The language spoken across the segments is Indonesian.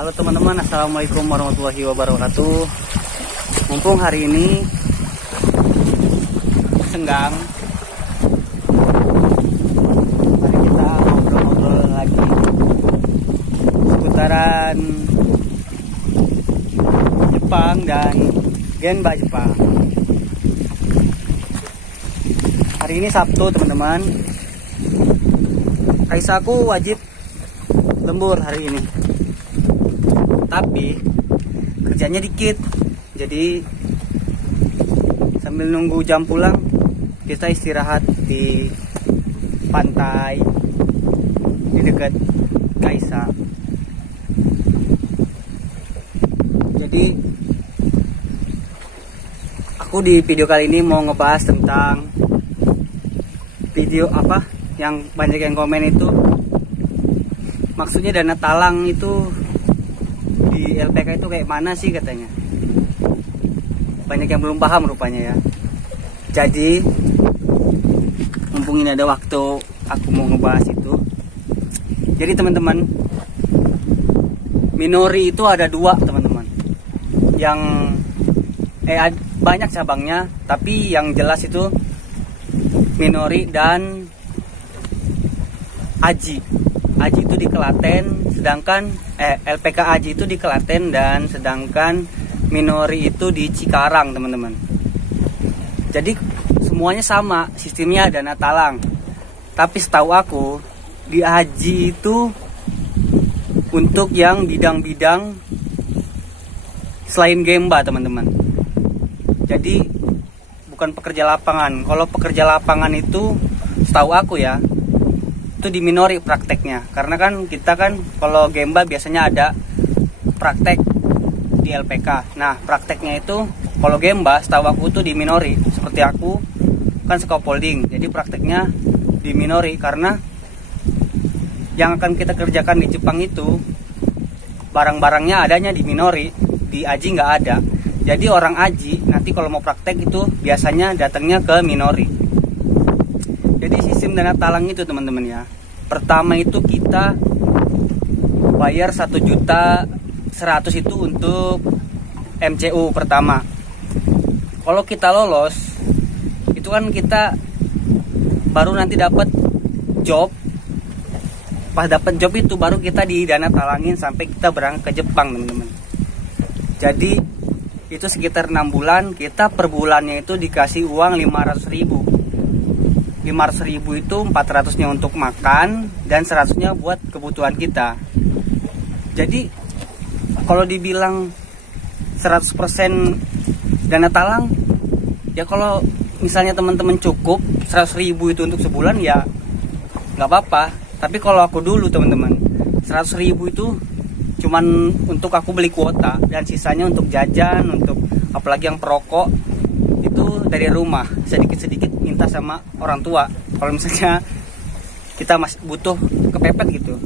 Halo teman-teman, assalamualaikum warahmatullahi wabarakatuh. Mumpung hari ini senggang, mari kita ngobrol-ngobrol lagi seputaran Jepang dan Genba Jepang. Hari ini Sabtu teman-teman, Kaisaku wajib lembur hari ini, tapi kerjanya dikit. Jadi sambil nunggu jam pulang, kita istirahat di pantai di dekat Kaisa. Jadi aku di video kali ini mau ngebahas tentang video apa yang banyak yang komen itu, maksudnya dana talang itu di LPK itu kayak mana sih katanya. Banyak yang belum paham rupanya ya. Jadi mumpung ini ada waktu, aku mau ngebahas itu. Jadi teman-teman, Minori itu ada dua teman-teman, yang banyak cabangnya, tapi yang jelas itu Minori dan Aji. Aji itu di Klaten, sedangkan LPK Aji itu di Klaten, dan sedangkan Minori itu di Cikarang teman-teman. Jadi semuanya sama, sistemnya dana talang. Tapi setahu aku di Aji itu untuk yang bidang-bidang selain Genba teman-teman. Jadi bukan pekerja lapangan. Kalau pekerja lapangan itu setahu aku ya, itu di Minori prakteknya. Karena kan kita kan kalau Genba biasanya ada praktek di LPK. Nah prakteknya itu kalau Genba setahu aku itu di Minori. Seperti aku kan scaffolding, jadi prakteknya di Minori. Karena yang akan kita kerjakan di Jepang itu barang-barangnya adanya di Minori, di Aji nggak ada. Jadi orang Aji nanti kalau mau praktek itu biasanya datangnya ke Minori. Jadi sistem dana talang itu teman-teman ya, pertama itu kita bayar 1.100.000 itu untuk MCU pertama. Kalau kita lolos itu kan kita baru nanti dapat job. Pas dapat job itu baru kita di dana talangin sampai kita berangkat ke Jepang teman-teman. Jadi itu sekitar 6 bulan, kita per bulannya itu dikasih uang 500.000. 500.000 itu 400-nya untuk makan dan 100-nya buat kebutuhan kita. Jadi kalau dibilang 100% dana talang ya, kalau misalnya teman-teman cukup 100.000 itu untuk sebulan ya nggak apa-apa. Tapi kalau aku dulu teman-teman, 100.000 itu cuman untuk aku beli kuota, dan sisanya untuk jajan, untuk apalagi yang perokok itu dari rumah, sedikit-sedikit minta sama orang tua kalau misalnya kita masih butuh kepepet gitu.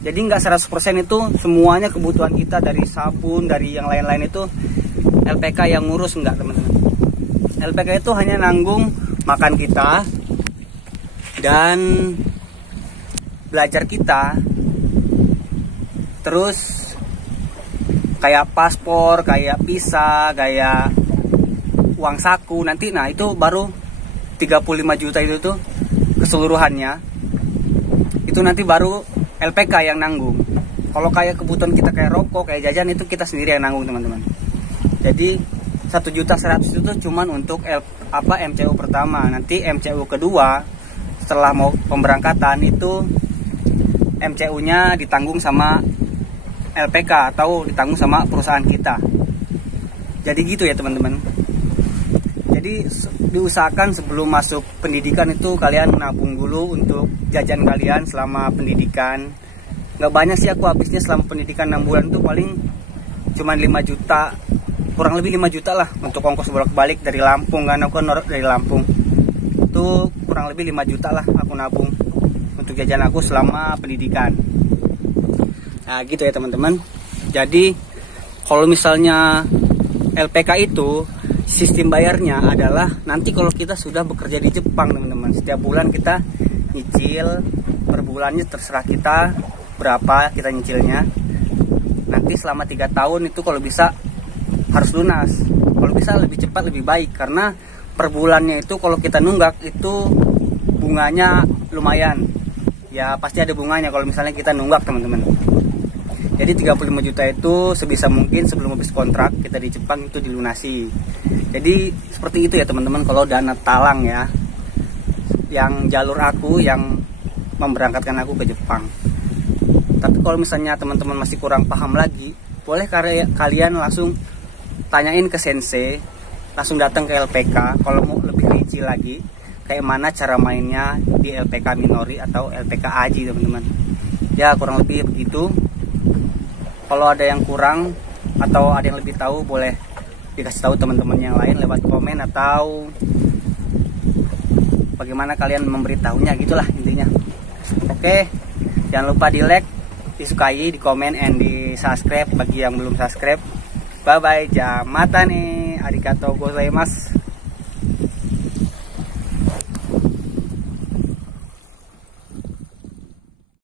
Jadi nggak 100% itu semuanya kebutuhan kita, dari sabun, dari yang lain-lain itu LPK yang ngurus, enggak teman-teman. LPK itu hanya nanggung makan kita dan belajar kita. Terus kayak paspor, kayak visa, kayak uang saku nanti, nah itu baru 35 juta itu tuh keseluruhannya. Itu nanti baru LPK yang nanggung. Kalau kayak kebutuhan kita kayak rokok, kayak jajan, itu kita sendiri yang nanggung teman-teman. Jadi 1.100.000 itu cuman untuk MCU pertama. Nanti MCU kedua setelah mau pemberangkatan itu MCU-nya ditanggung sama LPK atau ditanggung sama perusahaan kita. Jadi gitu ya teman-teman. Jadi diusahakan sebelum masuk pendidikan itu kalian nabung dulu untuk jajan kalian selama pendidikan. Nggak banyak sih aku habisnya selama pendidikan 6 bulan itu, paling cuman 5 juta, kurang lebih 5 juta lah untuk ongkos bolak-balik dari Lampung, kan aku dari Lampung. Itu kurang lebih 5 juta lah aku nabung untuk jajan aku selama pendidikan. Nah gitu ya teman-teman. Jadi kalau misalnya LPK itu sistem bayarnya adalah nanti kalau kita sudah bekerja di Jepang teman-teman, setiap bulan kita nyicil, per bulannya terserah kita berapa kita nyicilnya. nanti selama 3 tahun itu kalau bisa harus lunas. Kalau bisa lebih cepat lebih baik, karena per bulannya itu kalau kita nunggak itu bunganya lumayan. Ya pasti ada bunganya kalau misalnya kita nunggak, teman-teman. Jadi 35 juta itu sebisa mungkin sebelum habis kontrak kita di Jepang itu dilunasi. Jadi seperti itu ya teman-teman kalau dana talang ya. Yang jalur aku yang memberangkatkan aku ke Jepang. Tapi kalau misalnya teman-teman masih kurang paham lagi, boleh kalian langsung tanyain ke sensei, langsung datang ke LPK kalau mau lebih rinci lagi kayak mana cara mainnya di LPK Minori atau LPK Aji, teman-teman. Ya kurang lebih begitu. Kalau ada yang kurang atau ada yang lebih tahu, boleh dikasih tahu teman-teman yang lain lewat komen atau bagaimana kalian memberitahunya, gitulah intinya. Oke, jangan lupa di like, disukai, di komen, and di subscribe bagi yang belum subscribe. Bye bye, jamata nih, arigatou gozaimasu.